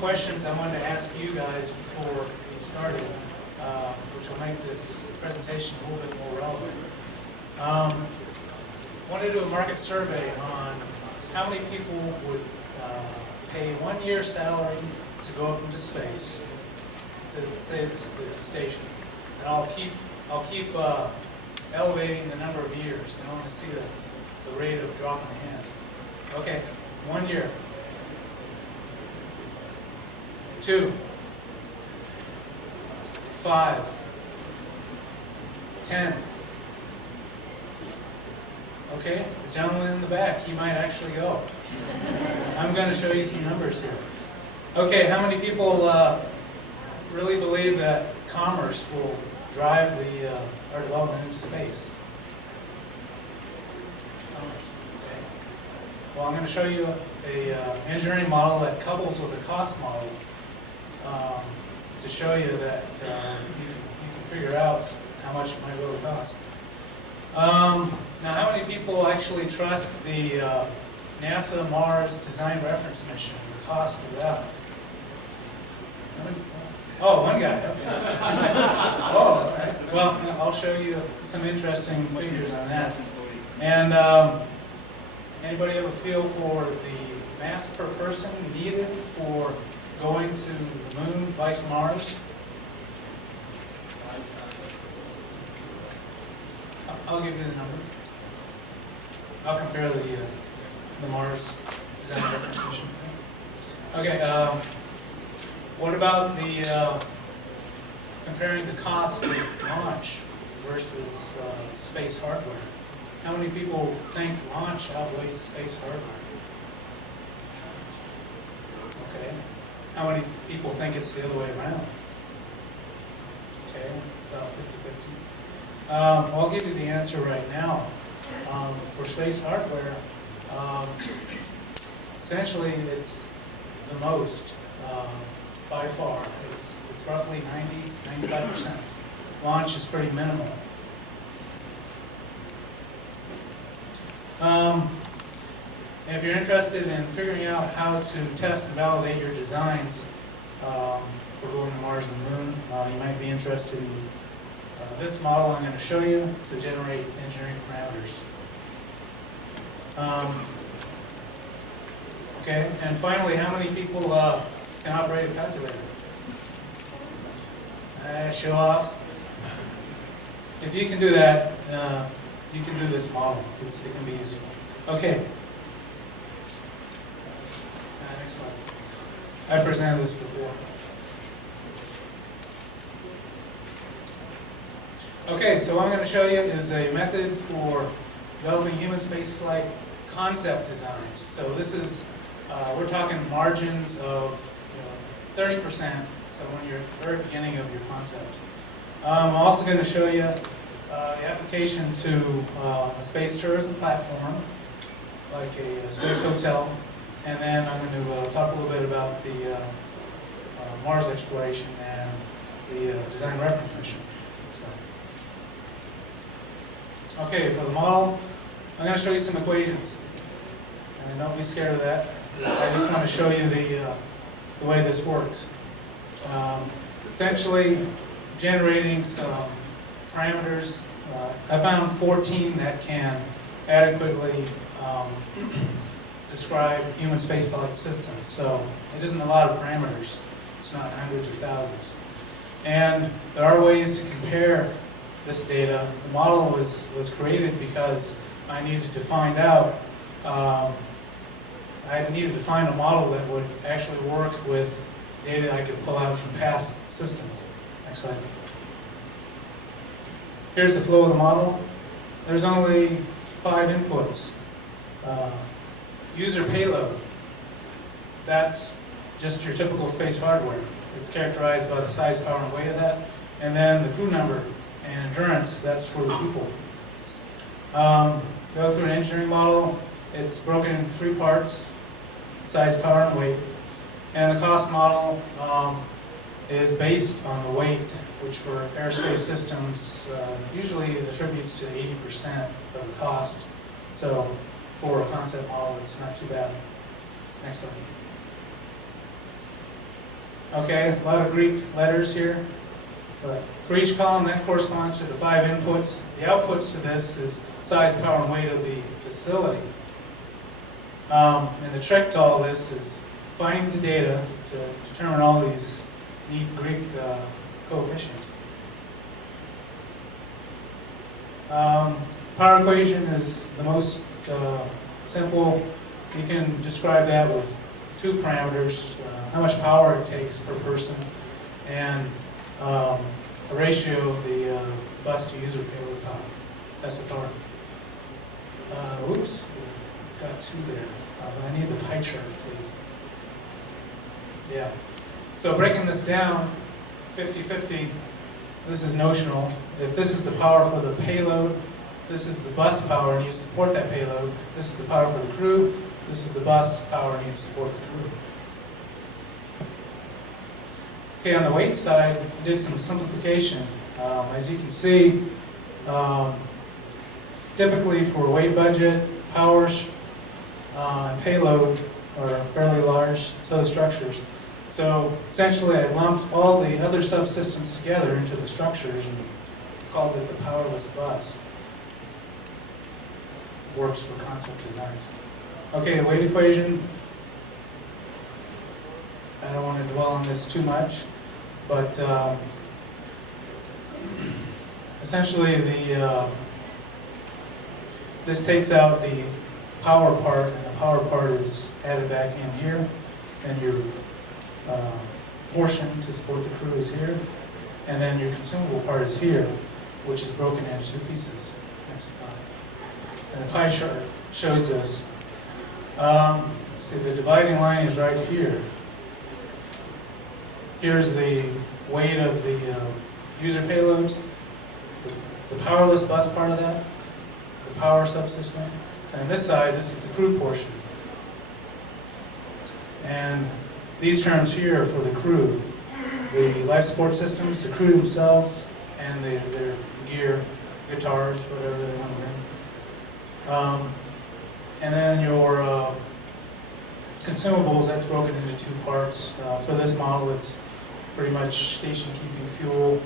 questions I wanted to ask you guys before we started, which will make this presentation a little bit more relevant. I wanted to do a market survey on how many people would pay 1 year's salary to go up into space, to say the station. And I'll keep elevating the number of years. And I want to see the rate of dropping the hands. Okay, 1 year. 2, 5, 10. Okay, the gentleman in the back, he might actually go. I'm going to show you some numbers here. Okay, how many people really believe that commerce will drive our development into space? Commerce. Okay. Well, I'm going to show you an engineering model that couples with a cost model to show you that you can figure out how much it might really cost. Now, how many people actually trust the NASA Mars Design Reference Mission, the cost of that? Oh, one guy. Okay. Oh, all right. Well, I'll show you some interesting figures on that. And anybody have a feel for the mass per person needed for going to the moon, vice Mars? I'll give you the number. I'll compare the Mars Design Reference Mission. Okay. What about the comparing the cost of launch versus space hardware? How many people think launch outweighs space hardware? Okay. How many people think it's the other way around? Okay, it's about 50-50. I'll give you the answer right now. For space hardware, essentially it's the most by far. It's roughly 90-95%. Launch is pretty minimal. If you're interested in figuring out how to test and validate your designs for going to Mars and the Moon, you might be interested in this model I'm going to show you to generate engineering parameters. Okay, and finally, how many people can operate a calculator? Show-offs. If you can do that, you can do this model. It can be useful. Okay. Next slide. I presented this before. Okay, so what I'm going to show you is a method for developing human spaceflight concept designs. So this is, we're talking margins of 30%, so when you're at the very beginning of your concept. I'm also going to show you the application to a space tourism platform, like a space hotel, and then I'm going to talk a little bit about the Mars exploration and the design reference mission. So. Okay, for the model, I'm going to show you some equations. And don't be scared of that. I just want to show you the way this works. Essentially, generating some parameters. I found 14 that can adequately describe human spaceflight systems. So it isn't a lot of parameters. It's not hundreds or thousands. And there are ways to compare this data. The model was created because I needed to find out, I needed to find a model that would actually work with data I could pull out from past systems. Next slide. Here's the flow of the model. There's only 5 inputs. User payload. That's just your typical space hardware. It's characterized by the size, power, and weight of that. And then the crew number and endurance, that's for the people. Go through an engineering model. It's broken into 3 parts: size, power, and weight. And the cost model is based on the weight, which for aerospace systems usually attributes to 80% of the cost. So for a concept model, it's not too bad. Next slide. Okay, a lot of Greek letters here. But for each column, that corresponds to the 5 inputs. The outputs to this is size, power, and weight of the facility. And the trick to all this is finding the data to determine all these neat Greek coefficients. Power equation is the most simple. You can describe that with 2 parameters, how much power it takes per person, and a ratio of the bus to user payload power. That's the power. Oops, got 2 there. But I need the pie chart, please. Yeah. So breaking this down, 50-50, this is notional. If this is the power for the payload, this is the bus power needed to support that payload. This is the power for the crew. This is the bus power needed to support the crew. Okay, on the weight side, we did some simplification. As you can see, typically for weight budget, powers, and payload are fairly large, so the structures. So essentially I lumped all the other subsystems together into the structures and called it the powerless bus. It works for concept designs. Okay, the weight equation. I don't want to dwell on this too much, but essentially this takes out the power part, and the power part is added back in here, and your portion to support the crew is here, and then your consumable part is here, which is broken into 2 pieces. Next slide. And the pie chart shows this. See, the dividing line is right here. Here's the weight of the user payloads, the powerless bus part of that, the power subsystem, and on this side, this is the crew portion. And these terms here are for the crew, the life support systems, the crew themselves, and their gear, guitars, whatever they want to bring. And then your consumables, that's broken into 2 parts. For this model, it's pretty much station keeping fuel,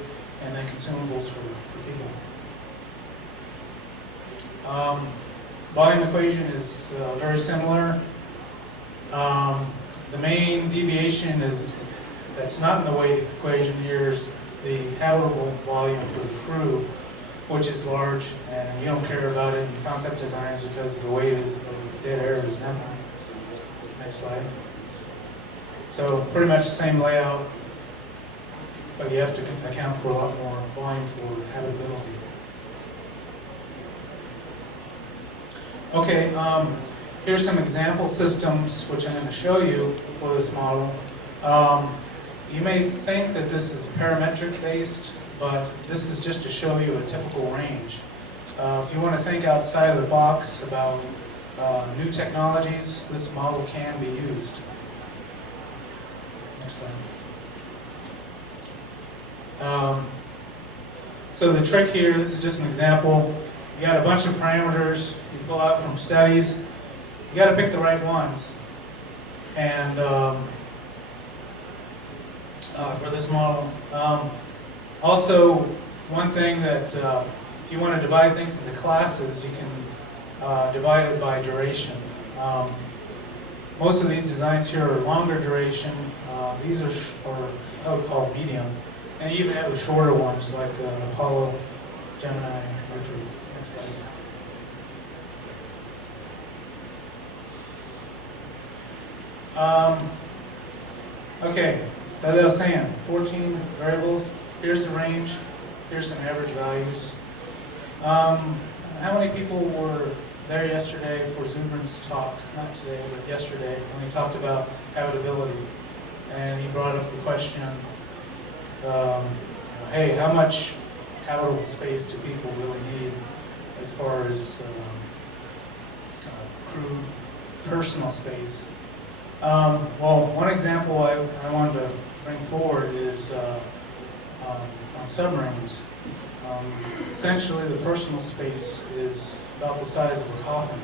and then consumables for people. Volume equation is very similar. The main deviation is that's not in the weight equation here is the habitable volume for the crew, which is large, and you don't care about it in concept designs because the weight is of dead air is nothing. Next slide. So pretty much the same layout, but you have to account for a lot more volume for habitability. Okay, here's some example systems which I'm going to show you for this model. You may think that this is parametric based, but this is just to show you a typical range. If you want to think outside of the box about new technologies, this model can be used. Next slide. So the trick here, this is just an example. You got a bunch of parameters you pull out from studies. You got to pick the right ones. And for this model. Also, one thing that if you want to divide things into classes, you can divide it by duration. Most of these designs here are longer duration. These are I would call medium. And you even have the shorter ones like Apollo, Gemini, Mercury. Next slide. Okay, so as I was saying, 14 variables. Here's the range. Here's some average values. How many people were there yesterday for Zubrin's talk? Not today, but yesterday, when he talked about habitability. And he brought up the question, hey, how much habitable space do people really need as far as crew personal space? Well, one example I wanted to bring forward is on submarines. Essentially, the personal space is about the size of a coffin.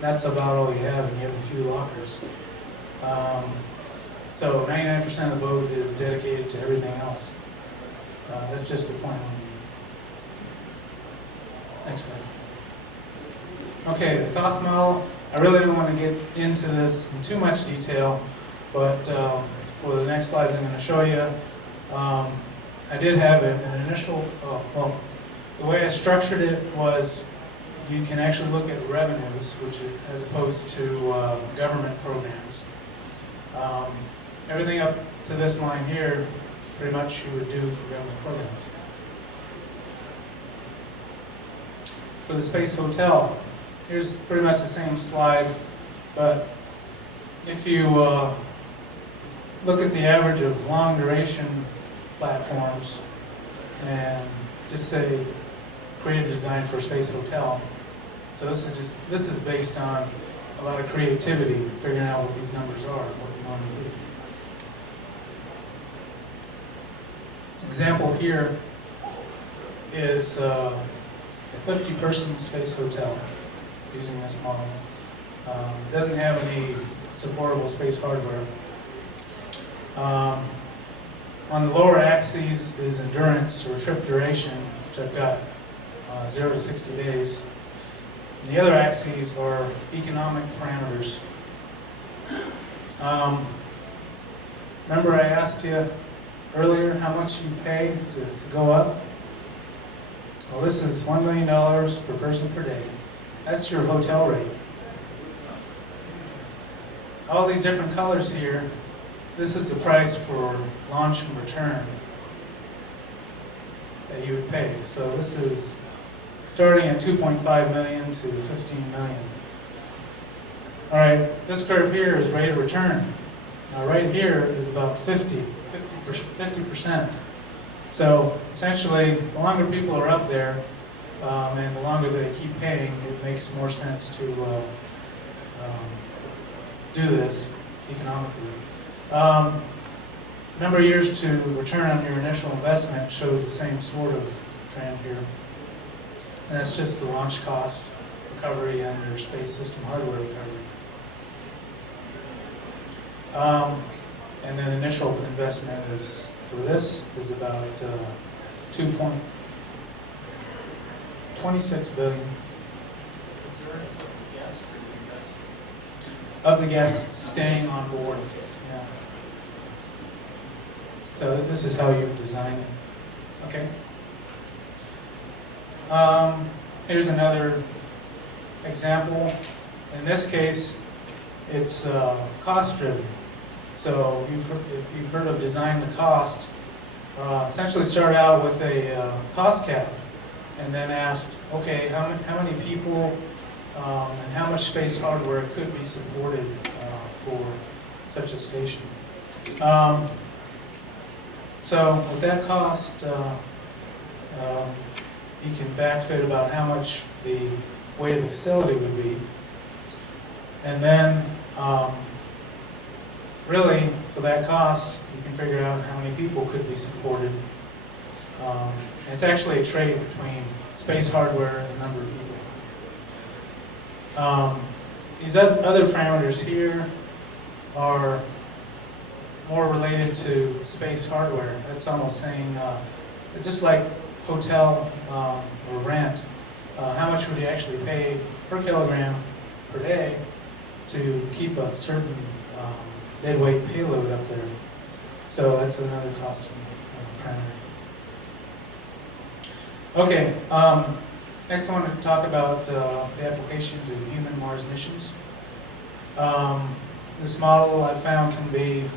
That's about all you have, and you have a few lockers. So 99% of the boat is dedicated to everything else. That's just a plan. Next slide. Okay, the cost model. I really don't want to get into this in too much detail, but for the next slides I'm going to show you, I did have an initial, well, the way I structured it was you can actually look at revenues, which as opposed to government programs. Everything up to this line here, pretty much you would do for government programs. For the space hotel, here's pretty much the same slide, but if you look at the average of long duration platforms and just say create a design for a space hotel. So this is based on a lot of creativity, figuring out what these numbers are, what you want to do. Example here is a 50-person space hotel using this model. It doesn't have any supportable space hardware. On the lower axes is endurance or trip duration, which I've got 0 to 60 days. And the other axes are economic parameters. Remember I asked you earlier how much you pay to go up? Well, this is $1 million per person per day. That's your hotel rate. All these different colors here, this is the price for launch and return that you would pay. So this is starting at 2.5 million to 15 million. All right, this curve here is rate of return. Now right here is about 50%. So essentially, the longer people are up there, and the longer they keep paying, it makes more sense to do this economically. Number of years to return on your initial investment shows the same sort of trend here. And that's just the launch cost recovery and your space system hardware recovery. And then initial investment is, for this, is about 2.26 billion. Of the guests staying on board. Yeah. So this is how you design it. Okay. Here's another example. In this case, it's cost-driven. So if you've heard of design to cost, essentially start out with a cost cap, and then asked, okay, how many people and how much space hardware could be supported for such a station. So with that cost, you can backfit about how much the weight of the facility would be. And then, really, for that cost, you can figure out how many people could be supported. It's actually a trade between space hardware and number of people. These other parameters here are more related to space hardware. That's almost saying, it's just like hotel or rent. How much would you actually pay per kilogram per day to keep a certain deadweight payload up there? So that's another cost parameter. Okay, next I want to talk about the application to human Mars missions. This model I found can be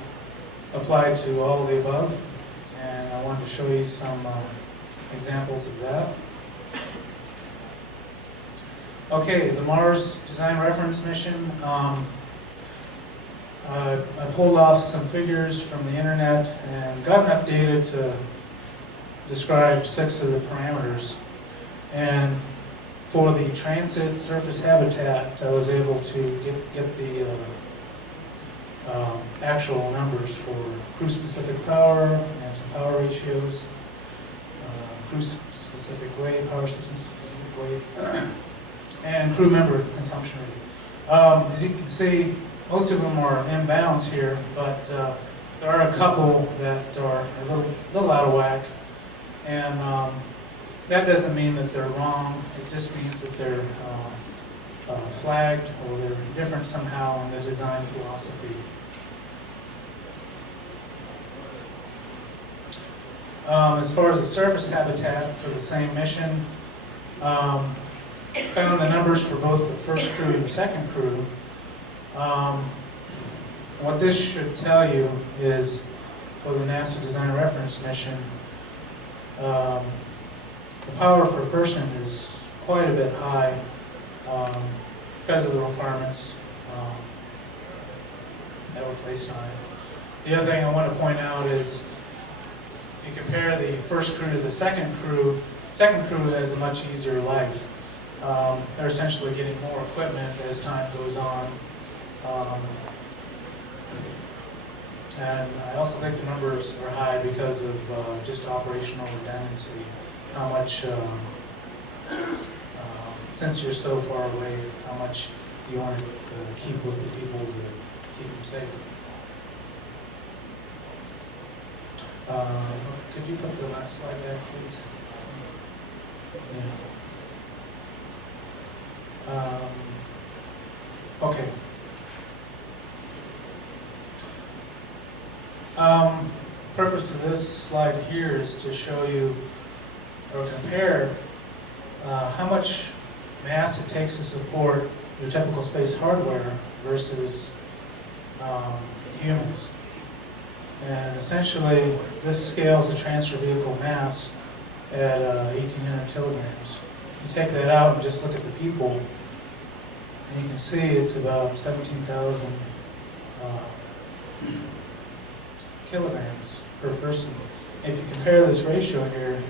applied to all of the above, and I wanted to show you some examples of that. Okay, the Mars Design Reference Mission. I pulled off some figures from the internet and got enough data to describe 6 of the parameters. And for the transit surface habitat, I was able to get the actual numbers for crew-specific power and some power ratios, crew-specific weight, power system-specific weight, and crew member consumption rate. As you can see, Most of them are in bounds here, but there are a couple that are a little out of whack, and that doesn't mean that they're wrong. It just means that they're flagged or they're different somehow in the design philosophy. As far as the surface habitat for the same mission, found the numbers for both the first crew and the second crew. What this should tell you is for the NASA Design Reference Mission, the power per person is quite a bit high because of the requirements that were placed on it. The other thing I want to point out is if you compare the first crew to the second crew has a much easier life. They're essentially getting more equipment as time goes on. And I also think the numbers are high because of just operational redundancy. How much, since you're so far away, how much you want to keep with the people to keep them safe. Could you put the last slide back, please? Yeah. Okay. Purpose of this slide here is to show you or compare how much mass it takes to support your typical space hardware versus humans. And essentially, this scales the transfer vehicle mass at 1,800 kilograms. You take that out and just look at the people, and you can see it's about 17,000 kilograms per person. If you compare this ratio here,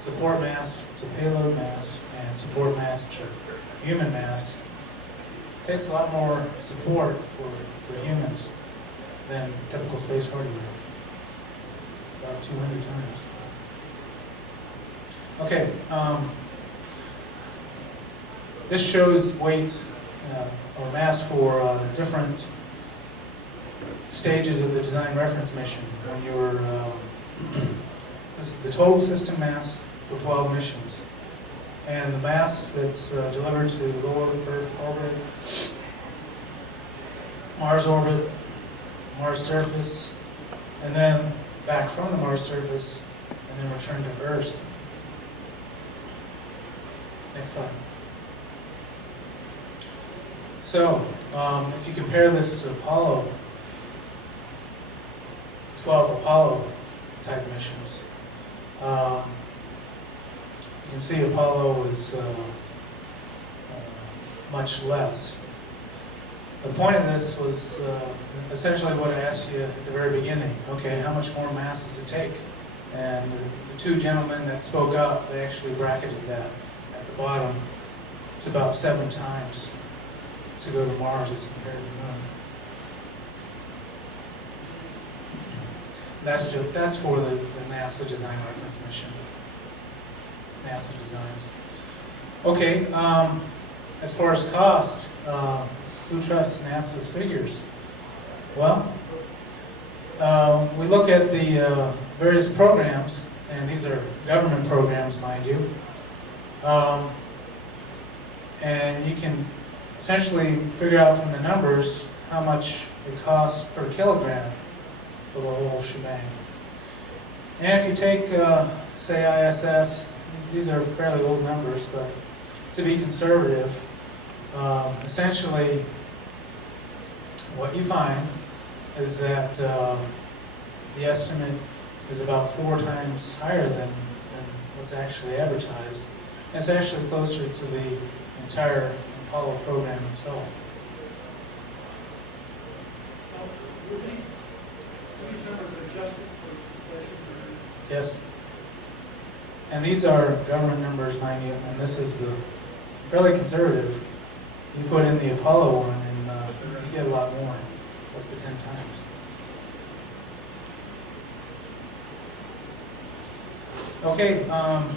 support mass to payload mass and support mass to human mass, it takes a lot more support for humans than typical space hardware, about 200 times. Okay, this shows weight or mass for different stages of the design reference mission. When you were, this is the total system mass for 12 missions, and the mass that's delivered to low Earth orbit, Mars orbit, Mars surface, and then back from the Mars surface, and then return to Earth. Next slide. So, if you compare this to Apollo, 12 Apollo type missions, you can see Apollo is much less. The point of this was essentially what I asked you at the very beginning. Okay, how much more mass does it take? And the two gentlemen that spoke up, they actually bracketed that at the bottom. It's about 7 times to go to Mars as compared to the Moon. That's for the NASA Design Reference Mission. NASA designs. Okay, as far as cost, who trusts NASA's figures? Well, we look at the various programs, and these are government programs, mind you, and you can essentially figure out from the numbers how much it costs per kilogram for the whole shebang. And if you take, say, ISS, these are fairly old numbers, but to be conservative, essentially what you find is that the estimate is about 4 times higher than what's actually advertised. And it's actually closer to the entire Apollo program itself. Were these numbers adjusted for inflation? Yes. And these are government numbers, mind you, and this is the fairly conservative. You put in the Apollo one, and you get a lot more, close to 10 times. Okay, well,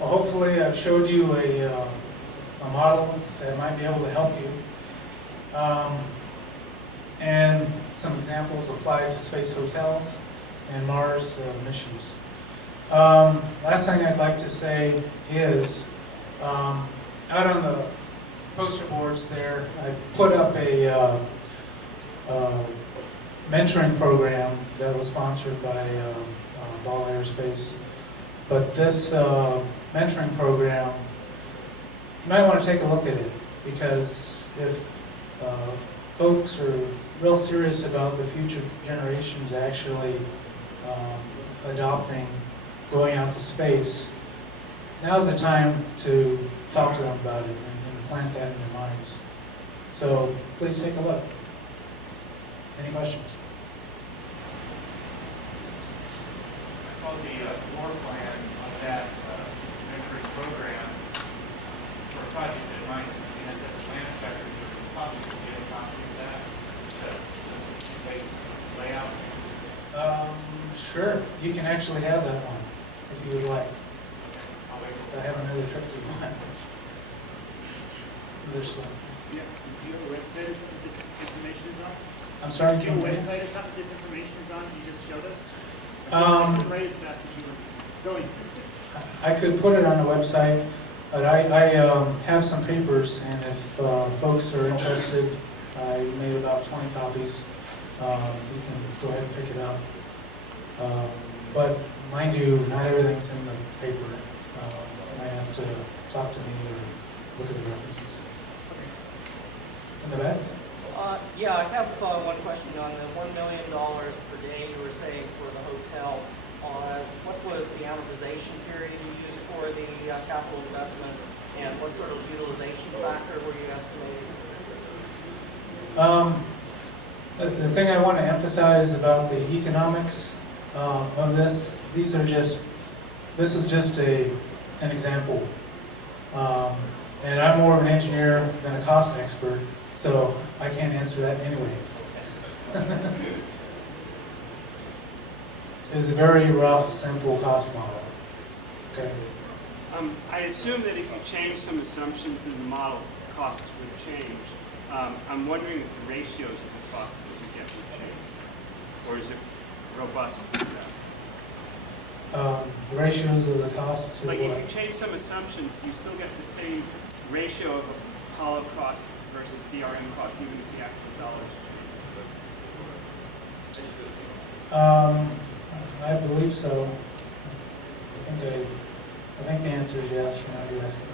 hopefully I've showed you a model that might be able to help you. and some examples applied to space hotels and Mars missions. Last thing I'd like to say is, out on the poster boards there, I put up a mentoring program that was sponsored by Ball Aerospace. But this mentoring program, you might want to take a look at it, because if folks are real serious about the future generations actually adopting going out to space, now's the time to talk to them about it and plant that in their minds. So please take a look. Any questions? I saw the floor plan on that mentoring program for a project that might be an ISDC land checker. Is it possible to get a copy of that? The base layout? Sure. You can actually have that one if you would like. I'll wait So I have another trip to one. There's one. Yeah, do you have a website or something this information is on? I'm sorry, Do you have a can you? website or something this information is on, you just showed us? Right as fast as you were going. I could put it on the website, but I have some papers, and if folks are interested, I made about 20 copies. You can go ahead and pick it up. But mind you, not everything's in the paper. You might have to talk to me or look at the references. In the back? Yeah, I have one question on the $1 million per day you were saying for the hotel. What was the amortization period you used for the capital investment, and what sort of utilization factor were you estimating? The thing I want to emphasize about the economics of this, this is just an example. And I'm more of an engineer than a cost expert, so I can't answer that anyway. It's a very rough, simple cost model. Okay. I assume that if you change some assumptions in the model, costs would change. I'm wondering if the ratios of the costs that we get would change, or is it robust to that? The ratios of the cost to Like what? if you change some assumptions, do you still get the same ratio of Apollo cost versus DRM cost, even if the actual dollars change? I believe so. I think the answer is yes from what you're asking.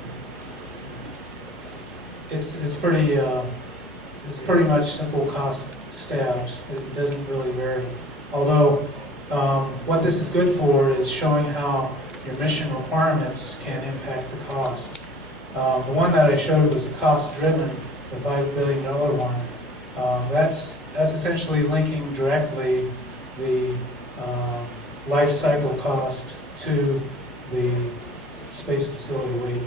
It's pretty much simple cost stabs. It doesn't really vary. Although what this is good for is showing how your mission requirements can impact the cost. The one that I showed was cost-driven, the $5 billion one. That's essentially linking directly the life cycle cost to the space facility weight.